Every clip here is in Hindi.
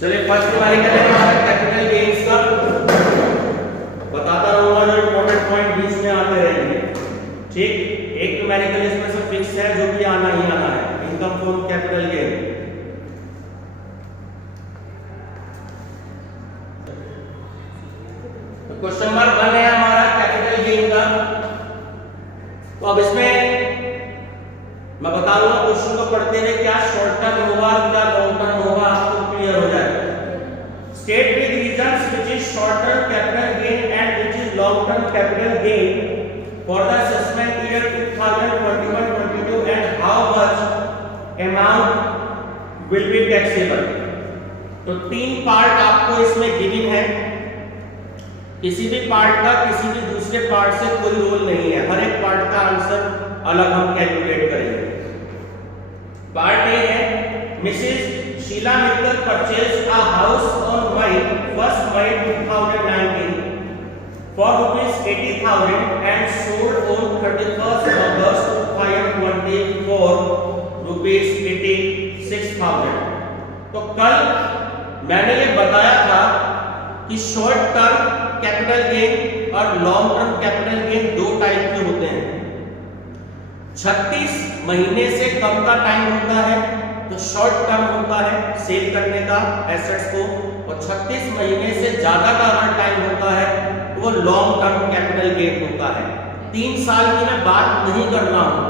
चलिए फर्स्ट न्यूमेरिकल है हमारा कैपिटल गेन्स का। बताता रहूंगा जो इंपॉर्टेंट पॉइंट बीच में आते रहेंगे। ठीक, एक न्यूमेरिकल इसमें से फिक्स है जो कि आना ही आना है, income from capital gain. Question number 1 है हमारा कैपिटल गेन का। तो अब इसमें मैं बताऊंगा क्वेश्चन को पढ़ते हुए क्या शॉर्ट टर्म होगा क्या लॉन्ग टर्म होगा, आपको क्लियर हो जाएगा। State with reasons which is short term capital gain and which is long term capital gain for the assessment year 2021-22 and how much amount will be taxable. तो 3 पार्ट आपको इसमें गिवन है। किसी भी पार्ट का किसी भी दूसरे पार्ट से कोई रोल नहीं है, हर एक पार्ट का आंसर अलग हम कैलकुलेट करेंगे। पार्ट ए है Mrs Sheela Mittal purchase a house on May 1st May 2019 for ₹80,000 and sold on 31st August 2020 for ₹86,000। तो कल मैंने ये बताया था कि शॉर्ट टर्म कैपिटल गेन और long term capital gain 2 type के होते हैं। 36 महीने से कम का टाइम होता है तो शॉर्ट टर्म होता है सेल करने का एसेट्स को, और 36 महीने से ज्यादा का अगर टाइम होता है तो वो लॉन्ग टर्म कैपिटल गेन होता है। 3 साल की मैं बात नहीं कर रहा हूं।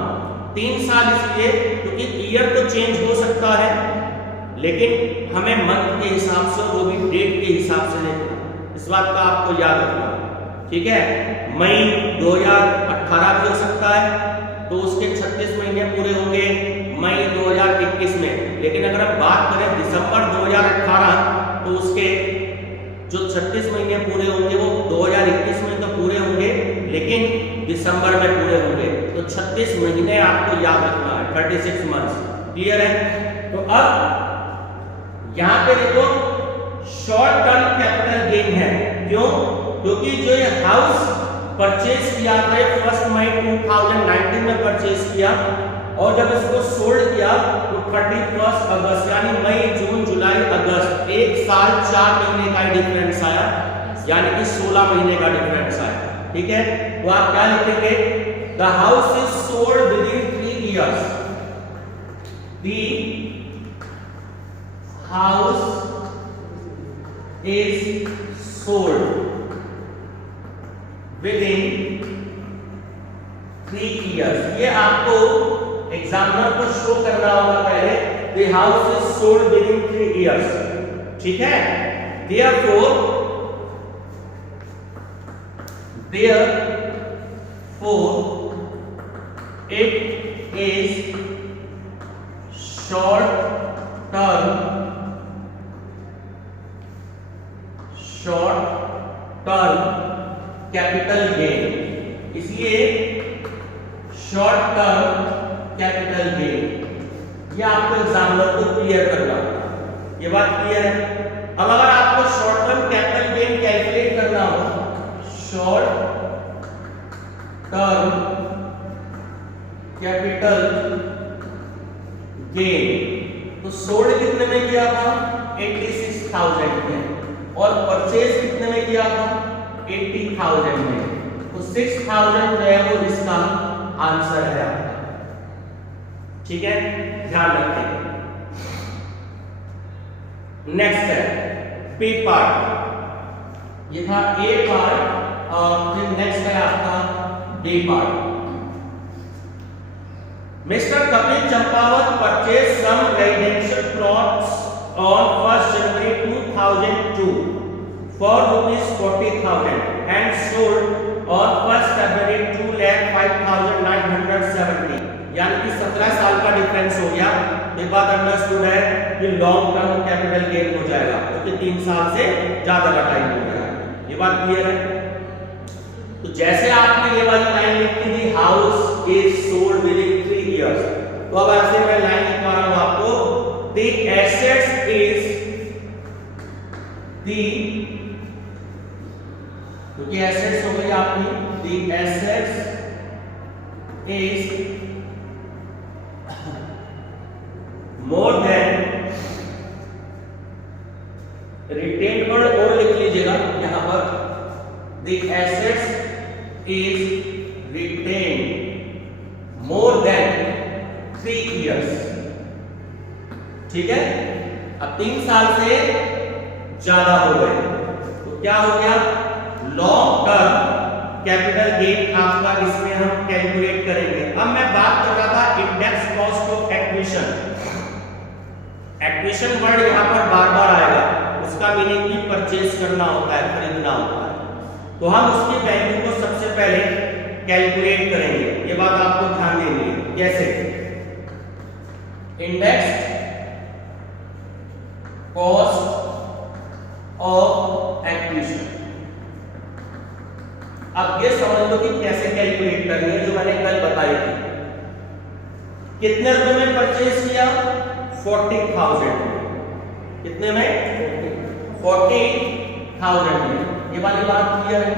3 साल इसलिए क्योंकि ईयर तो चेंज हो सकता है, लेकिन हमें मंथ के हिसाब से, वो भी डेट के हिसाब से देखना, इस बात का आपको याद रखना। ठीक है, मई 2018 भी हो सकता है तो उसके 36 महीने पूरे होंगे मई 2021 में। लेकिन अगर हम बात करें दिसंबर 2018 तो उसके जो 36 महीने पूरे होंगे वो 2021 में तो पूरे होंगे, लेकिन दिसंबर में पूरे होंगे। तो 36 महीने आपको याद रखना है, 36 मंथ्स। क्लियर है? तो अब यहां पे देखो शॉर्ट टर्म कैपिटल गेन है। क्यों? क्योंकि जो ये हाउस परचेज किया था 1 मई 2019 में परचेज किया, और जब इसको सोल्ड किया तो 31 अगस्त यानी मई जून जुलाई अगस्त 1 साल 4 महीने का डिफरेंस आया, यानी कि 16 महीने का डिफरेंस आया। ठीक है, तो आप क्या लिखेंगे? The house is sold with in 3 years. The house is sold within 3 years। ये आपको एग्जामिनर को शो करना होगा पहले, the house is sold within 3 years। ठीक है, therefore it is short term capital gain. इसलिए शॉर्ट टर्म कैपिटल गेन, ये आपको एग्जामिनर को क्लियर करना, ये बात क्लियर है। अब अगर आपको short term capital gain calculate करना हो, शॉर्ट टर्म कैपिटल गेन, तो सोल्ड कितने में किया था? 86,000 में, और परचेज कितने में किया था? 80,000 में। तो 6,000 जो है वो इसका आंसर है आपका। ठीक है, ध्यान रखें। नेक्स्ट है बी पार्ट। ये था ए पार्ट, और फिर नेक्स्ट है आपका B part. Mr Kapil Champawat purchase some residential plots on 1st January 2002 for ₹40,000 and sold on 1st February 2,05,970। यानी कि 17 साल का डिफरेंस हो गया। एक बात अंडरस्टूड है कि लॉन्ग टर्म कैपिटल गेन हो जाएगा क्योंकि 3 साल से ज्यादा का टाइम हो गया। ये बात क्लियर है? तो जैसे आपने ये वाली लाइन लिखी थी, house is sold with in 3 years, तो अब ऐसे मैं लाइन लिखवा रहा हूं आपको, the assets is the, क्योंकि assets हो गई आपकी, the assets is more than retained word और लिख लीजिएगा यहां पर, the assets is retained more than 3 years। ठीक है, अब 3 साल से ज्यादा हो गए तो क्या हो गया, लॉन्ग टर्म कैपिटल गेन आपका इसमें हम कैलकुलेट करेंगे। अब मैं बात कर रहा था index cost of acquisition. Acquisition word यहां पर बार बार आएगा, उसका मीनिंग भी परचेज करना होता है, खरीदना होता है। तो हम उसकी वैल्यू को सबसे पहले कैलकुलेट करेंगे, ये बात आपको ध्यान देनी है। कैसे, इंडेक्स कॉस्ट ऑफ एक्विजिशन। अब ये समझ लो कि कैसे कैलकुलेट करनी है, जो मैंने कल बताई थी। कितने रुपए में परचेज किया, 40,000 में। कितने में, 40,000 में। ये वाली बात क्लियर है।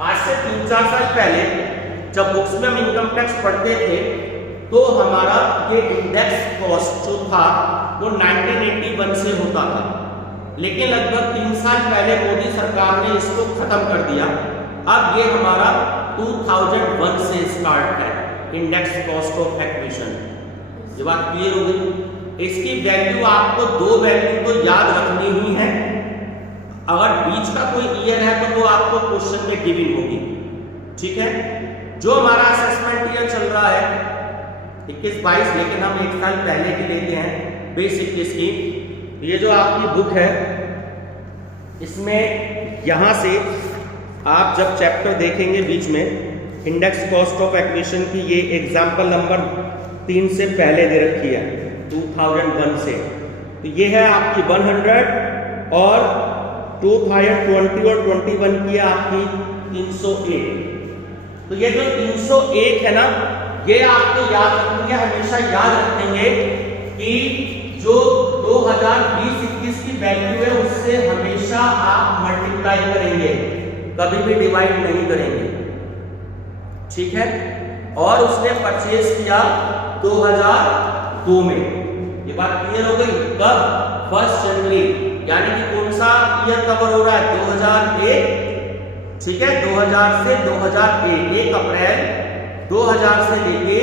आज से 3-4 साल पहले जब बुक्स में हम इनकम टैक्स पढ़ते थे तो हमारा ये इंडेक्स कॉस्ट जो था वो 1981 से होता था, लेकिन लगभग 3 साल पहले मोदी सरकार ने इसको खत्म कर दिया। अब ये हमारा 2001 से स्टार्ट है इंडेक्स कॉस्ट ऑफ एक्विजिशन। ये बात क्लियर हो गई। इसकी वैल्यू आपको 2 वैल्यू तो याद रखनी ही है। अगर बीच का कोई ईयर है तो वो आपको क्वेश्चन में गिवन होगी। ठीक है, जो हमारा असेसमेंट ईयर चल रहा है 21-22, लेकिन हम 1 साल पहले की लेते हैं, 2021 की। ये जो आपकी बुक है इसमें यहां से आप जब चैप्टर देखेंगे बीच में इंडेक्स कॉस्ट ऑफ एक्विजिशन की, ये एग्जाम्पल नंबर 3 से पहले दे रखी है 2001 से। तो ये है आपकी 100 और 2020 और 21 की है आपकी 301। तो ये जो 301 है ना, ये आपको याद रखनी है, हमेशा याद रखेंगे कि जो 2020-21 की वैल्यू है उससे हमेशा आप मल्टीप्लाई करेंगे, कभी भी डिवाइड नहीं करेंगे। ठीक है, और उसने परचेज किया 2002 में। ये बात क्लियर हो गई। कब, 1 जनवरी, यानी कि कौन सा ईयर कवर हो रहा है, 2001। ठीक है, 2000 से 2001, 1 अप्रैल 2000 से लेके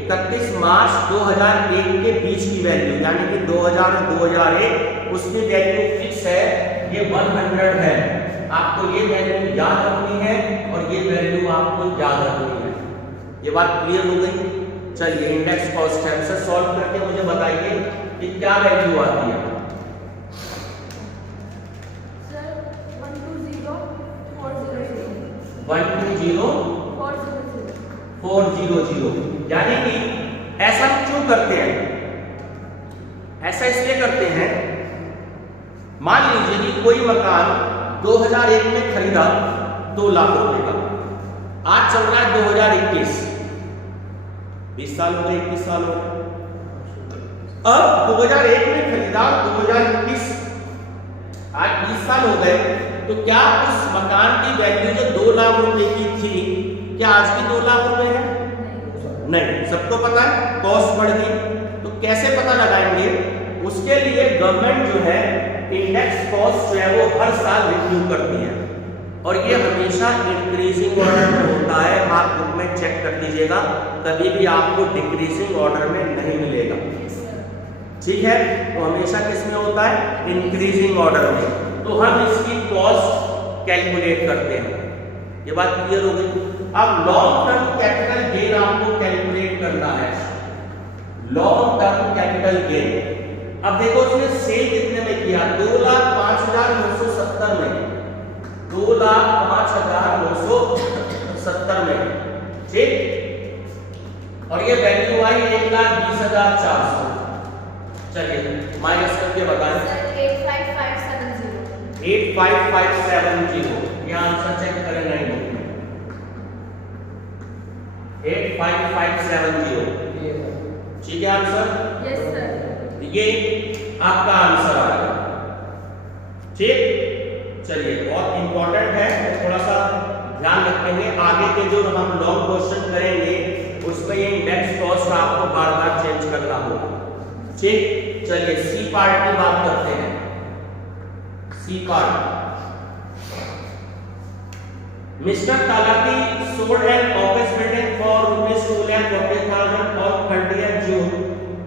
31 मार्च 2001 के बीच की वैल्यू, यानी कि 2000 और 2001 उसकी वैल्यू फिक्स है, ये 100 है। आपको ये वैल्यू याद रखनी है और ये वैल्यू आपको याद रखनी है। ये बात क्लियर हो गई। चलिए, इंडेक्स कॉस्ट है, उसे सॉल्व करके मुझे बताइए कि क्या वैल्यू आती है। सर 120,400 120,400, यानी कि ऐसा क्यों करते हैं, ऐसा इसलिए करते हैं, मान लीजिए कि कोई मकान 2001 में खरीदा 2 लाख रुपए का, आज चल रहा है 2021, 20 साल हो गए, 21 साल हो गए। अब 2001 में खरीदा 2021, आज 20 साल हो गए, तो क्या उस मकान की वैल्यू जो 2 लाख रुपए की थी, क्या आज भी 2 लाख रुपए है? नहीं, सबको पता है कॉस्ट बढ़ गई। तो कैसे पता लगाएंगे, उसके लिए गवर्नमेंट जो है इंडेक्स कॉस्ट जो है वो हर साल रिव्यू करती है, और ये हमेशा इंक्रीजिंग ऑर्डर में होता है। आप बुक में चेक कर लीजिएगा, कभी भी आपको डिक्रीजिंग ऑर्डर में नहीं मिलेगा। ठीक है, तो हमेशा किस में होता है, इंक्रीजिंग ऑर्डर में। तो हम इसकी कॉस्ट कैलकुलेट करते हैं। ये बात क्लियर हो गई। अब लॉन्ग टर्म कैपिटल गेन आपको कैलकुलेट करना है, लॉन्ग टर्म कैपिटल गेन। अब देखो उसने सेल कितने में किया, 2,05,970 में, 2,05,970 में। ठीक, और ये वैल्यू आई 1,20,400। चलिए माइनस करके बताएं। 85570। ये आंसर चेक करें, नहीं 85570। ठीक है आंसर, यस सर, ये आपका आंसर आ गया। ठीक, चलिए बहुत इंपॉर्टेंट है, थोड़ा सा ध्यान रखेंगे। आगे के जो हम लॉन्ग क्वेश्चन करेंगे उसमें ये इंडेक्स कॉस्ट आपको बार बार चेंज करना होगा। ठीक, चलिए सी पार्ट की बात करते हैं। C part. Mister Talati sold an office building for ₹2,40,000 on 30th June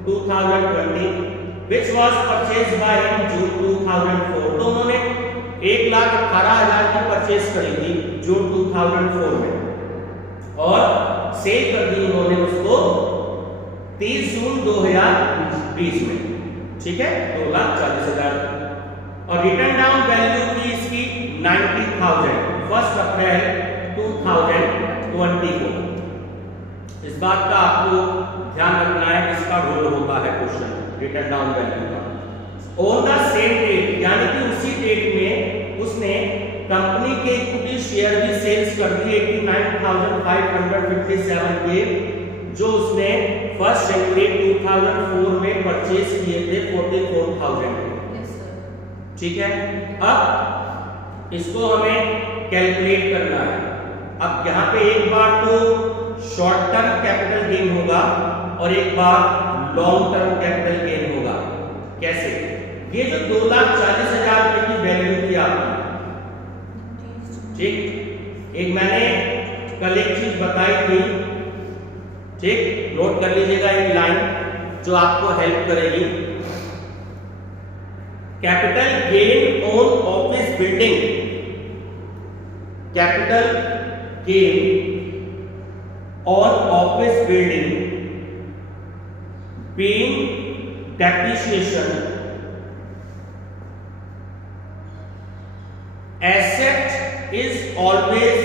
2020, which was purchased by him June 2004। तो उन्होंने 1,18,000 की परचेज करी थी जून 2004 में और सेल कर दी उन्होंने उसको 30 जून 2020 में। ठीक है, 2,40,000। और रिटर्न डाउन वैल्यू थी इसकी 90,000 1 अप्रैल 2020 को। इस बात का आपको ध्यान रखना है, इसका रोल होता है क्वेश्चन रिटर्न डाउन वैल्यू का। ऑन द सेम डेट, यानी कि उसी डेट में उसने कंपनी के इक्विटी शेयर भी सेल्स कर दिए 89,557 के, जो उसने 1 जनवरी 2004 में परचेज किए थे 44,000 के। ठीक है, अब इसको हमें कैलकुलेट करना है। अब यहाँ पे एक बार तो शॉर्ट टर्म कैपिटल गेन होगा और एक बार लॉन्ग टर्म कैपिटल गेन होगा। कैसे? ये जो 2,40,000 रुपए की वैल्यू थी आपकी, ठीक, एक मैंने कल एक चीज बताई थी, ठीक, नोट कर लीजिएगा एक लाइन जो आपको हेल्प करेगी। Capital gain on office building, capital gain on office building being depreciation, asset is always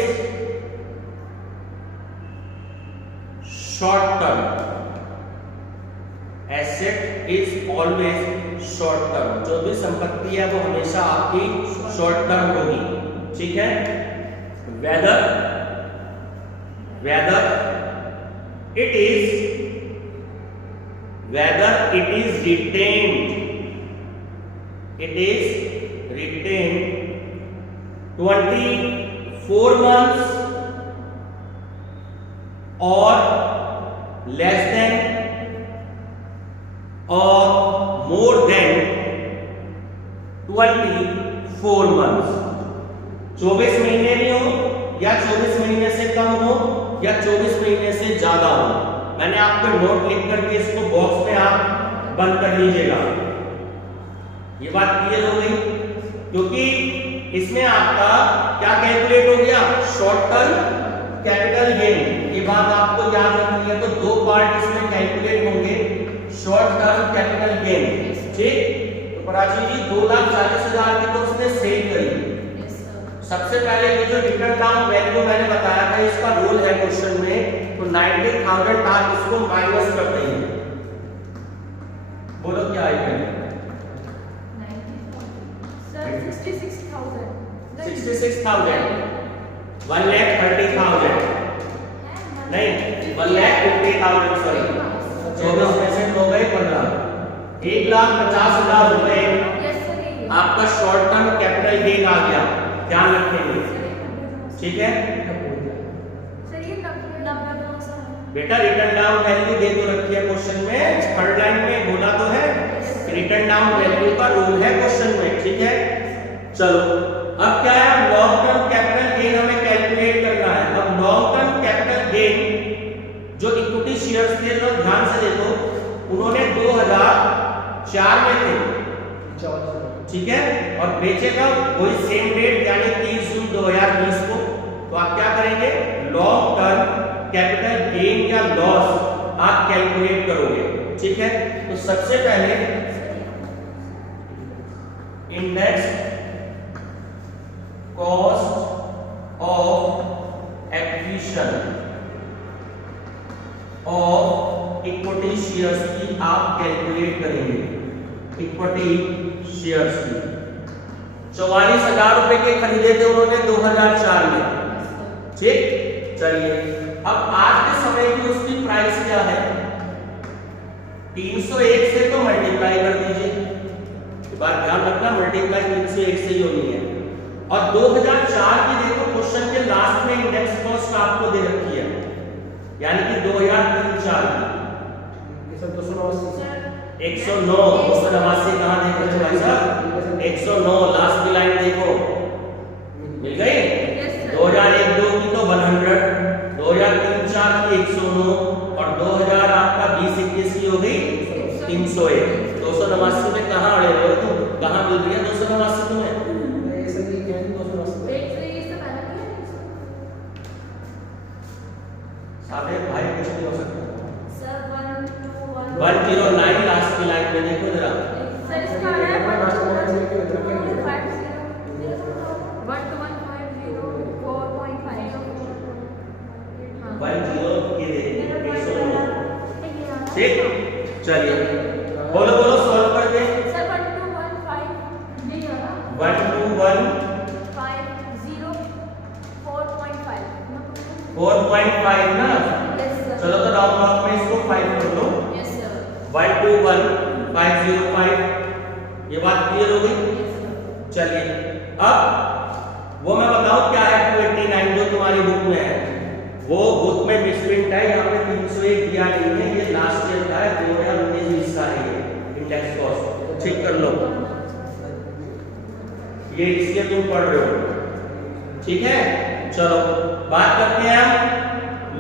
short term, asset is always short term, जो भी संपत्ति है वो हमेशा आपकी शॉर्ट टर्म होगी। ठीक है, whether it is retained 24 months or less than or more than 24 months, 24 महीने भी हो या 24 महीने से कम हो या 24 महीने से ज्यादा हो। मैंने आपको नोट लिख करके इसको बॉक्स में आप बंद कर लीजिएगा। ये बात क्लियर हो गई, क्योंकि इसमें आपका क्या कैलकुलेट हो गया, शॉर्ट टर्म कैपिटल गेन। ये बात आपको याद रखनी है। तो दो पार्ट इसमें कैलकुलेट होंगे, शॉर्ट टर्म कैपिटल गेन। ठीक, तो प्राची जी 2,40,000 की तो उसने सेल करी। सबसे पहले ये जो रिटर्न डाउन वैल्यू मैंने बताया था, इसका रोल है क्वेश्चन में, तो 90,000 आप इसको माइनस कर देंगे। बोलो क्या आएगा? सर 66,000 66,000 1,30,000 नहीं 1,50,000 सॉरी, 24 में से हो गए 15, 1,50,000 रुपए आपका शॉर्ट टर्म कैपिटल गेन आ गया। ध्यान रखेंगे, ठीक है बेटा। रिटर्न डाउन वैल्यू दे तो रखी है क्वेश्चन में, थर्ड लाइन में बोला तो है रिटर्न डाउन वैल्यू का रोल है क्वेश्चन में। ठीक है, चलो अब क्या है, लॉन्ग टर्म कैपिटल गेन हमें कैलकुलेट करना है। अब लॉन्ग टर्म कैपिटल गेन जो इक्विटी शेयर्स थे, जो ध्यान से देखो, उन्होंने 2004 में थे, ठीक है, और बेचे कब, वही सेम डेट यानी 30 जून 2020 को। तो आप क्या करेंगे, लॉन्ग टर्म कैपिटल गेन या लॉस आप कैलकुलेट करोगे। ठीक है, तो सबसे पहले index cost of acquisition of equity shares की आप कैलकुलेट करेंगे। इक्विटी शेयर्स की 44,000 रुपए के खरीदे थे उन्होंने 2004 में। ठीक, चलिए अब आज के समय की उसकी प्राइस क्या है, 301 से तो मल्टीप्लाई कर दीजिए। बात ध्यान रखना, मल्टीप्लाई 301 से ही होनी है। और 2004 की देखो क्वेश्चन के लास्ट में इंडेक्स कॉस्ट आपको दे रखी है, यानी कि 2003-04 की 109 289 कहां देख रहे हो भाई साहब, 109 लास्ट की लाइन 521,505। ये बात क्लियर हो गई? चलिए अब वो मैं बताऊं क्या है 289 जो तुम्हारी बुक में है, वो बुक में मिसप्रिंट है, यहाँ पे 301 दिया नहीं है, ये लास्ट ईयर का है, 2019-20 का है ये इंडेक्स कॉस्ट, चेक कर लो, ये इसलिए तुम पढ़ रहे हो, ठीक है। चलो बात करते हैं हम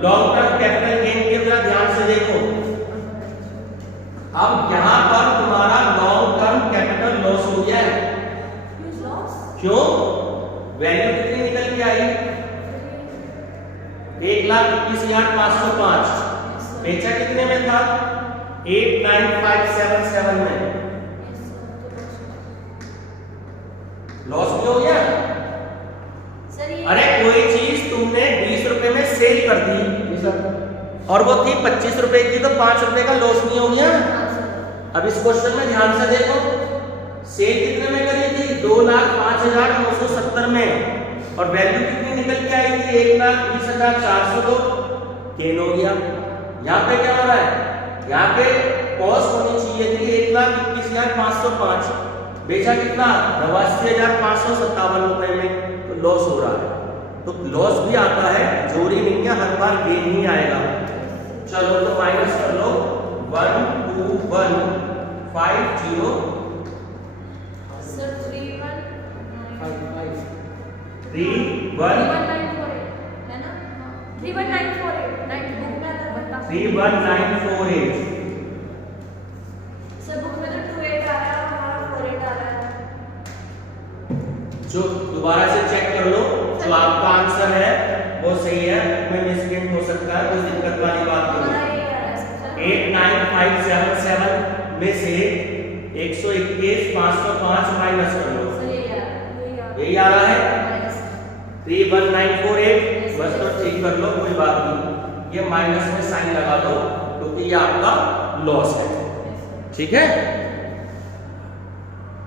लॉन्ग टर्म कैपिटल गेन के, जरा ध्यान से देखो। अब यहां पर तुम्हारा लॉन्ग टर्म कैपिटल लॉस हो गया है, क्यों? वैल्यू कितनी निकल के आई? 1,21,505। बेचा कितने में था? 8,9577 में। लॉस भी हो गया। अरे कोई चीज तुमने 20 रुपए में सेल कर दी और वो थी 25 रुपए की, तो 5 रुपए का लॉस नहीं हो गया? अब इस क्वेश्चन में ध्यान से देखो, सेल कितने में करी थी? 2,05,970 में, और वैल्यू कितनी निकल के आई थी? 1,20,400, तो गेन हो गया। यहाँ पे क्या हो रहा है? यहाँ पे कॉस्ट होनी चाहिए थी 1,21,505, बेचा कितना? 89,557 रुपए में, तो लॉस हो रहा है। तो लॉस भी आता है, जोड़ी नहीं है, हर बार गेन नहीं आएगा। चलो तो माइनस कर लो, 12150 सर 3195 31,948 है ना? 31,948 9 बुक में आता बता 31,948। सर बुक में तो 28 आ रहा है और हमारा 48 आ रहा है। जो दोबारा से चेक कर लो, जो आपका आंसर है वो सही है, में मिसप्रिंट हो सकता है, कोई दिक्कत वाली बात नहीं है। 89577 में से 121,505 माइनस कर लो, यही आ रहा है 31,948। बस तो ठीक कर लो, कोई बात नहीं, ये माइनस में साइन लगा दो क्योंकि ये आपका लॉस है, ठीक है।